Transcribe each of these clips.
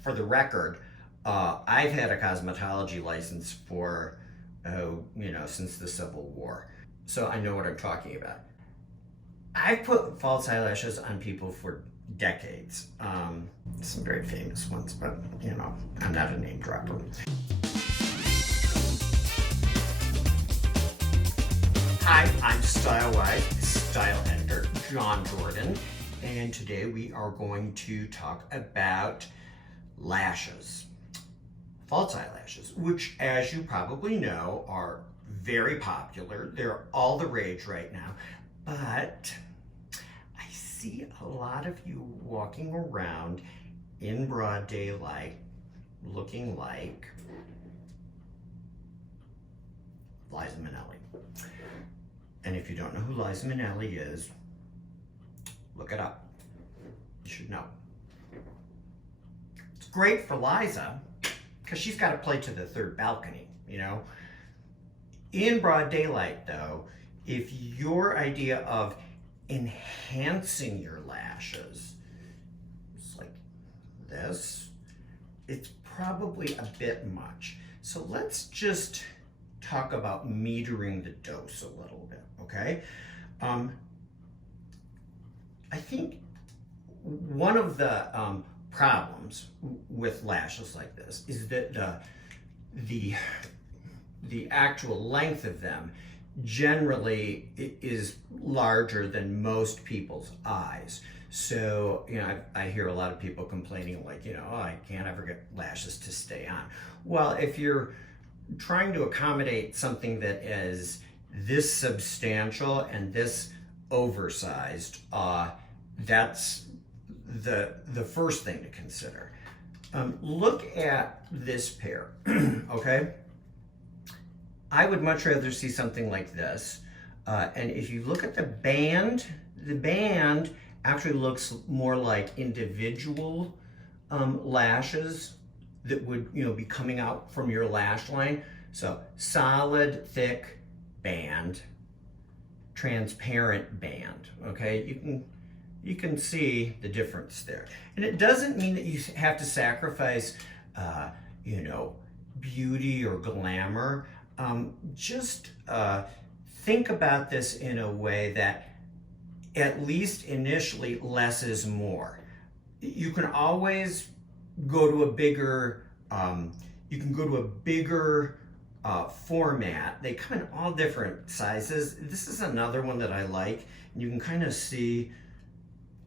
for the record, I've had a cosmetology license for, since the Civil War. So I know what I'm talking about. I've put false eyelashes on people for decades. Some very famous ones, but I'm not a name dropper. Hi, I'm StyleWise style editor Jon Jordan, and today we are going to talk about lashes. False eyelashes, which, as you probably know, are very popular. They're all the rage right now, but I see a lot of you walking around in broad daylight looking like Liza Minnelli. And if you don't know who Liza Minnelli is, look it up. You should know. It's great for Liza because she's got to play to the third balcony, In broad daylight, though, if your idea of enhancing your lashes is like this, it's probably a bit much. So let's just talk about metering the dose a little bit, okay? I think one of the problems with lashes like this is that the actual length of them generally is larger than most people's eyes. So, I hear a lot of people complaining like, oh, I can't ever get lashes to stay on. Well, if you're trying to accommodate something that is this substantial and this oversized, that's the first thing to consider. Look at this pair, okay? I would much rather see something like this. And if you look at the band actually looks more like individual lashes that would be coming out from your lash line. So solid, thick band, transparent band. Okay, you can see the difference there. And it doesn't mean that you have to sacrifice beauty or glamour. Just think about this in a way that at least initially less is more. You can always go to a bigger format. They come in all different sizes. This is another one that I like. You can kind of see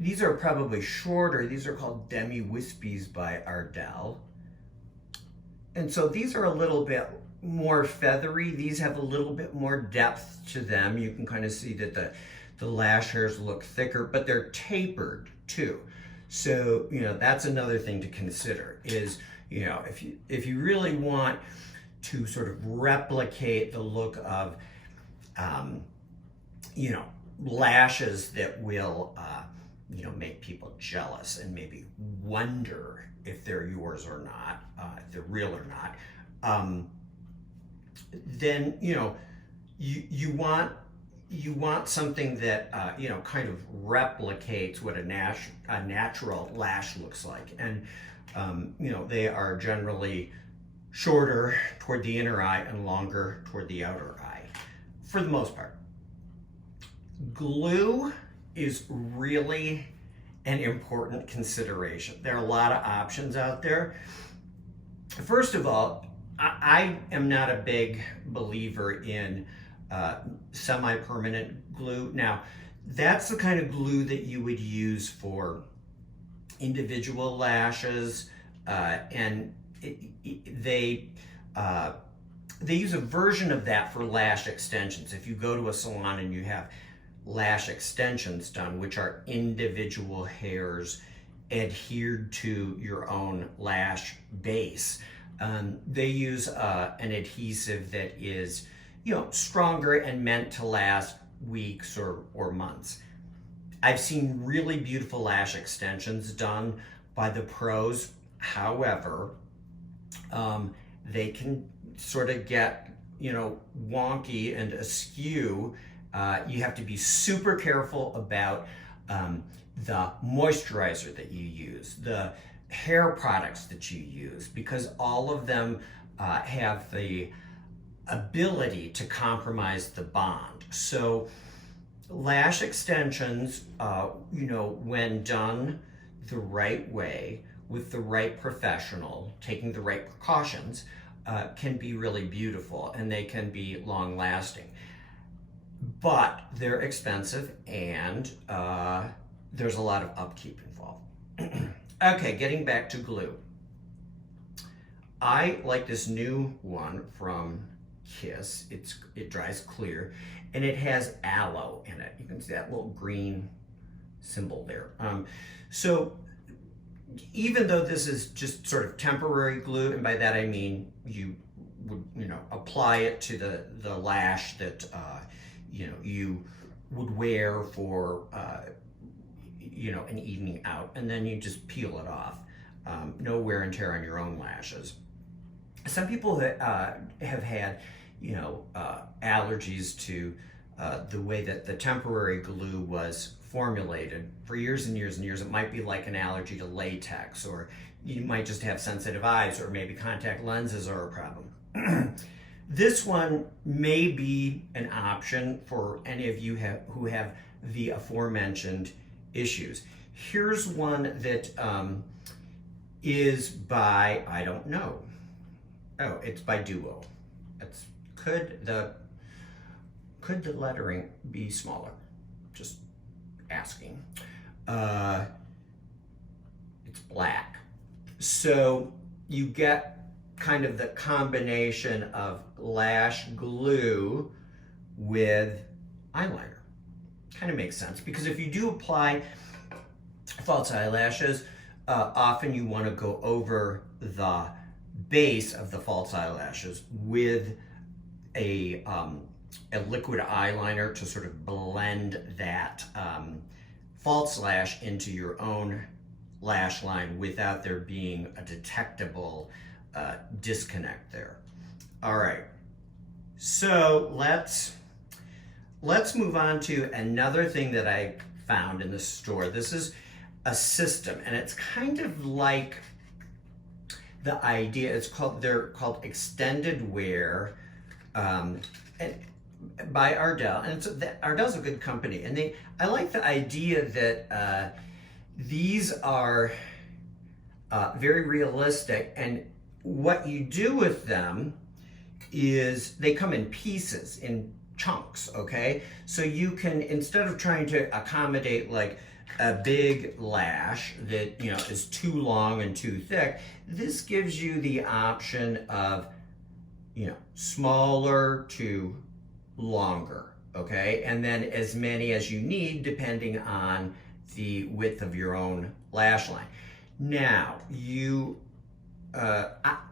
these are probably shorter. These are called Demi Wispies by Ardell. And so these are a little bit more feathery. These have a little bit more depth to them. You can kind of see that the lash hairs look thicker, but they're tapered too. So, that's another thing to consider is, if you really want to sort of replicate the look of, lashes that will, make people jealous and maybe wonder if they're yours or not, if they're real or not, then, you want something that kind of replicates what a natural lash looks like, and they are generally shorter toward the inner eye and longer toward the outer eye, for the most part. Glue is really an important consideration. There are a lot of options out there. First of all, I am not a big believer in semi-permanent glue. Now, that's the kind of glue that you would use for individual lashes, and they use a version of that for lash extensions. If you go to a salon and you have lash extensions done, which are individual hairs adhered to your own lash base, they use an adhesive that is stronger and meant to last weeks or months. I've seen really beautiful lash extensions done by the pros. However, they can sort of get wonky and askew. You have to be super careful about the moisturizer that you use, the hair products that you use, because all of them have the ability to compromise the bond. So lash extensions, when done the right way with the right professional, taking the right precautions, can be really beautiful, and they can be long lasting. But they're expensive, and there's a lot of upkeep involved. Okay, getting back to glue. I like this new one from Kiss. It dries clear, and it has aloe in it. You can see that little green symbol there. So even though this is just sort of temporary glue, and by that I mean you would apply it to the lash that you would wear for an evening out, and then you just peel it off. No wear and tear on your own lashes. Some people have had allergies to the way that the temporary glue was formulated for years and years and years. It might be like an allergy to latex, or you might just have sensitive eyes, or maybe contact lenses are a problem. This one may be an option for any of you who have the aforementioned issues. Here's one that is by, I don't know. Oh, it's by Duo. Could the lettering be smaller? Just asking. It's black. So you get kind of the combination of lash glue with eyeliner. Kind of makes sense, because if you do apply false eyelashes, often you want to go over the base of the false eyelashes with a liquid eyeliner to sort of blend that false lash into your own lash line without there being a detectable disconnect there. All right, so let's move on to another thing that I found in the store. This is a system, and it's kind of like the idea. They're called extended wear, and by Ardell, and Ardell's a good company, and I like the idea that these are very realistic, and what you do with them is they come in pieces, in chunks, okay? So you can, instead of trying to accommodate like a big lash that is too long and too thick, this gives you the option of smaller to longer, okay? And then as many as you need depending on the width of your own lash line. Now,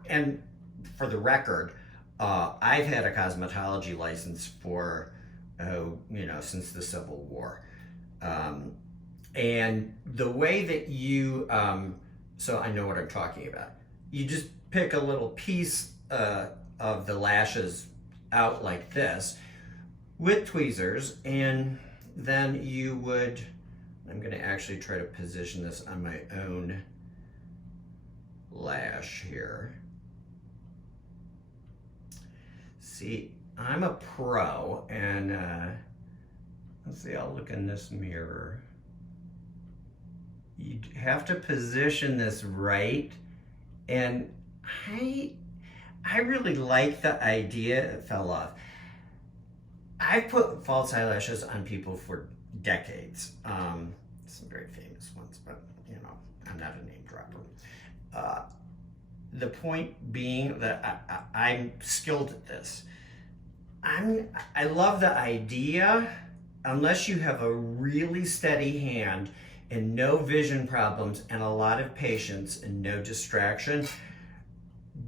and for the record, I've had a cosmetology license for, since the Civil War. And the way that you, so I know what I'm talking about. You just pick a little piece of the lashes out like this with tweezers, and then you would, I'm gonna actually try to position this on my own lash here. See, I'm a pro, and let's see, I'll look in this mirror. You have to position this right, and I really like the idea. It fell off. I've put false eyelashes on people for decades. Some very famous ones, but I'm not a name dropper. The point being that I'm skilled at this. I love the idea, unless you have a really steady hand and no vision problems and a lot of patience and no distraction.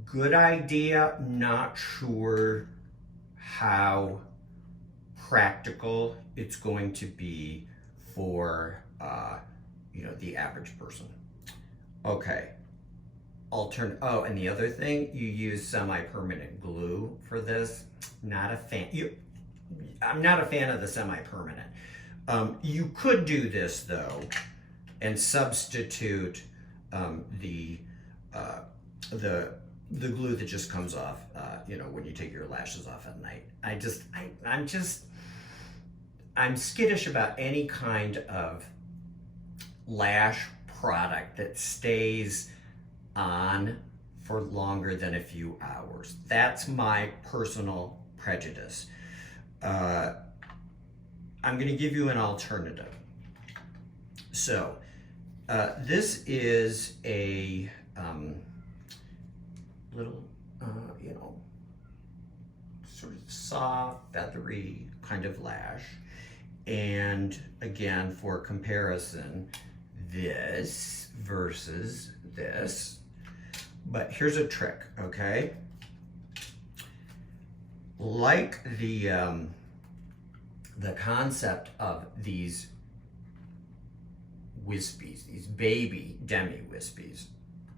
Good idea, not sure how practical it's going to be for the average person. Okay. And the other thing, you use semi-permanent glue for this. Not a fan. I'm not a fan of the semi-permanent. You could do this though and substitute the glue that just comes off, you know, when you take your lashes off at night. I'm skittish about any kind of lash product that stays on for longer than a few hours. That's my personal prejudice. I'm going to give you an alternative. So this is a little, you know, sort of soft, feathery kind of lash. And again, for comparison, this versus this. But here's a trick, okay? Like the concept of these wispies, these baby demi wispies,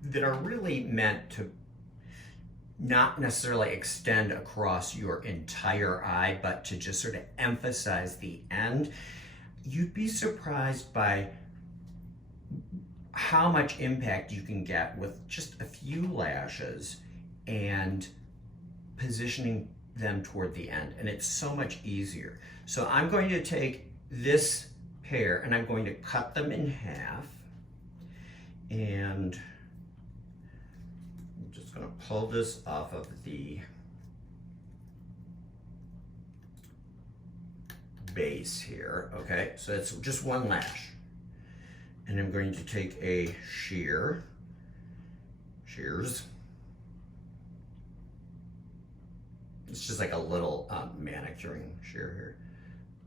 that are really meant to not necessarily extend across your entire eye, but to just sort of emphasize the end. You'd be surprised by how much impact you can get with just a few lashes and positioning them toward the end. And it's so much easier. So I'm going to take this pair and I'm going to cut them in half. And I'm just going to pull this off of the base here. Okay, so it's just one lash. And I'm going to take a shears. It's just like a little manicuring shear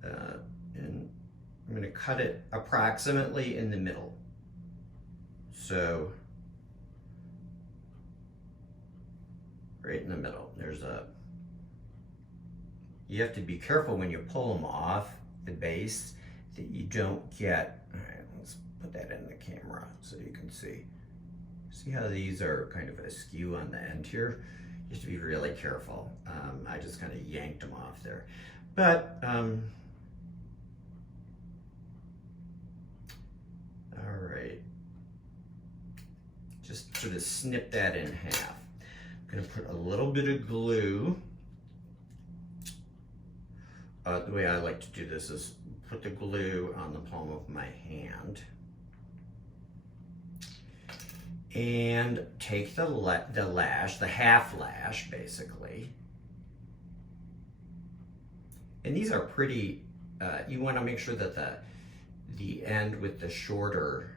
here. And I'm going to cut it approximately in the middle. So right in the middle. You have to be careful when you pull them off the base that you don't get, all right, let's put that in the camera so you can see. See how these are kind of askew on the end here? You have to be really careful. I just kind of yanked them off there. But, all right. Just sort of snip that in half. I'm gonna put a little bit of glue. The way I like to do this is put the glue on the palm of my hand. And take the lash, the half lash basically. And these are pretty, you want to make sure that the end with the shorter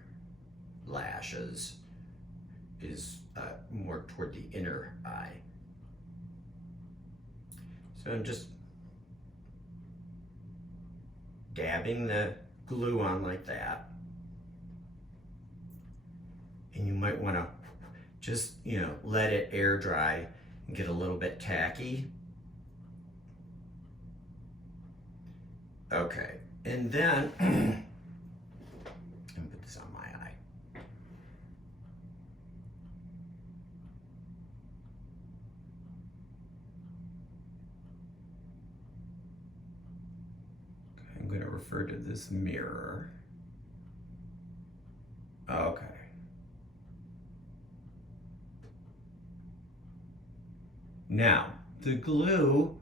lashes is more toward the inner eye. So I'm just dabbing the glue on like that. And you might want to just, you know, let it air dry and get a little bit tacky. Okay, and then I'm gonna put this on my eye. Okay, I'm gonna refer to this mirror. Okay. Now, the glue,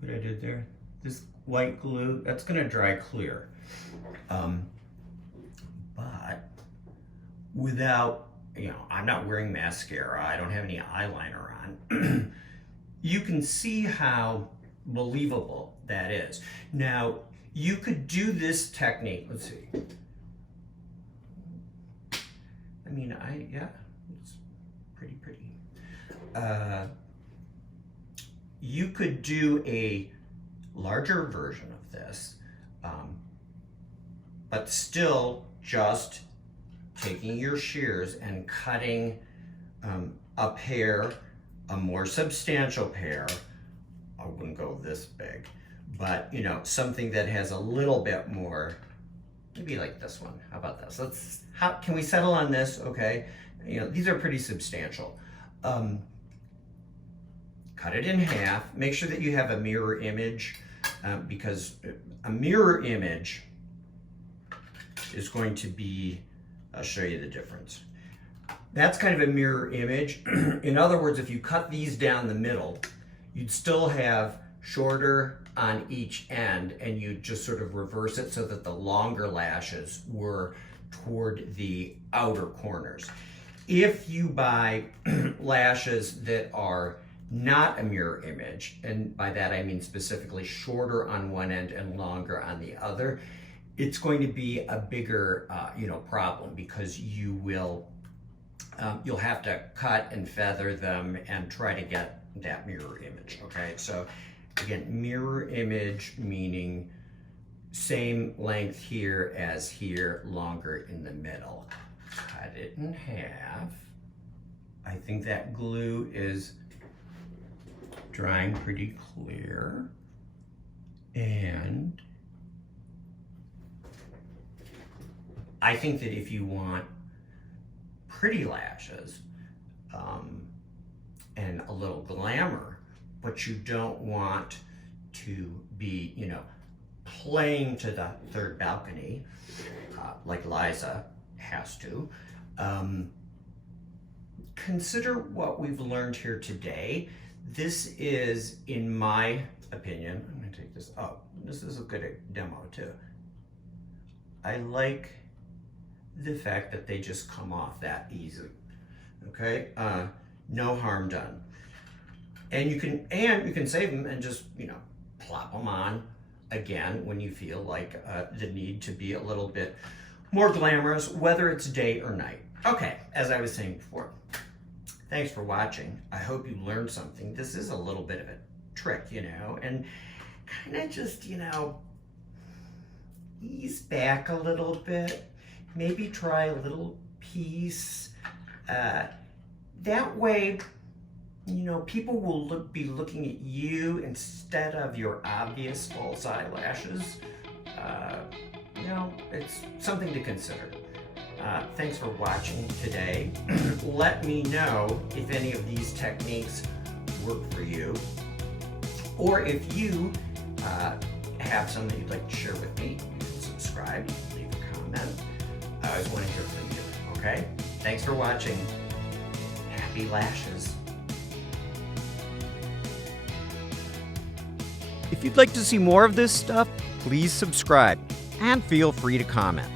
see what I did there? This white glue, that's gonna dry clear. But without, you know, I'm not wearing mascara, I don't have any eyeliner on. You can see how believable that is. Now, you could do this technique, let's see. I mean, yeah, it's pretty. You could do a larger version of this, but still just taking your shears and cutting a pair, a more substantial pair. I wouldn't go this big, but you know, something that has a little bit more. Maybe like this one. How about this? Can we settle on this? Okay. You know, these are pretty substantial. Cut it in half. Make sure that you have a mirror image because a mirror image is going to be, I'll show you the difference. That's kind of a mirror image. In other words, if you cut these down the middle, you'd still have shorter on each end, and you just sort of reverse it so that the longer lashes were toward the outer corners. If you buy lashes that are not a mirror image, and by that I mean specifically shorter on one end and longer on the other, it's going to be a bigger problem, because you will you'll have to cut and feather them and try to get that mirror image. Okay, so again, mirror image meaning same length here as here, longer in the middle. Cut it in half. I think that glue is drying pretty clear, and I think that if you want pretty lashes and a little glamour, but you don't want to be, playing to the third balcony like Liza has to, consider what we've learned here today. This is, in my opinion, I'm going to take this up. This is a good demo too. I like the fact that they just come off that easy. Okay, no harm done. And you can save them and just plop them on again when you feel like the need to be a little bit more glamorous, whether it's day or night. Okay, as I was saying before, thanks for watching. I hope you learned something. This is a little bit of a trick, and kind of just, ease back a little bit. Maybe try a little piece. That way, people will be looking at you instead of your obvious false eyelashes. It's something to consider. Thanks for watching today. Let me know if any of these techniques work for you, or if you have some that you'd like to share with me. You can subscribe, leave a comment. I always want to hear from you, okay? Thanks for watching. Happy lashes. If you'd like to see more of this stuff, please subscribe and feel free to comment.